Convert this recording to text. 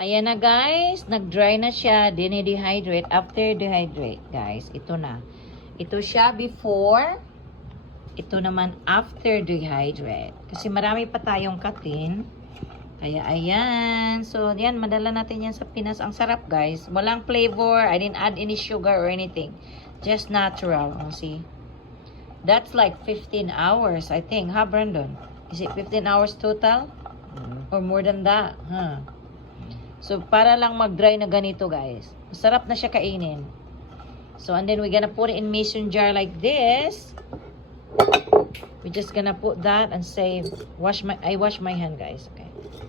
Ayan na guys, nag-dry na siya, dinidehydrate. After dehydrate, guys, ito na. Ito siya before, ito naman after dehydrate. Kasi marami pa tayong katin. Kaya ayan. So, yan, madala natin yan sa Pinas. Ang sarap guys. Walang flavor. I didn't add any sugar or anything. Just natural. See? That's like 15 hours, I think. Ha, Brandon? Is it 15 hours total? Or more than that? Huh? So, para lang mag-dry na ganito, guys. Masarap na siya kainin. So, and then we're gonna put it in mason jar like this. We're just gonna put that and say, I wash my hand, guys. Okay.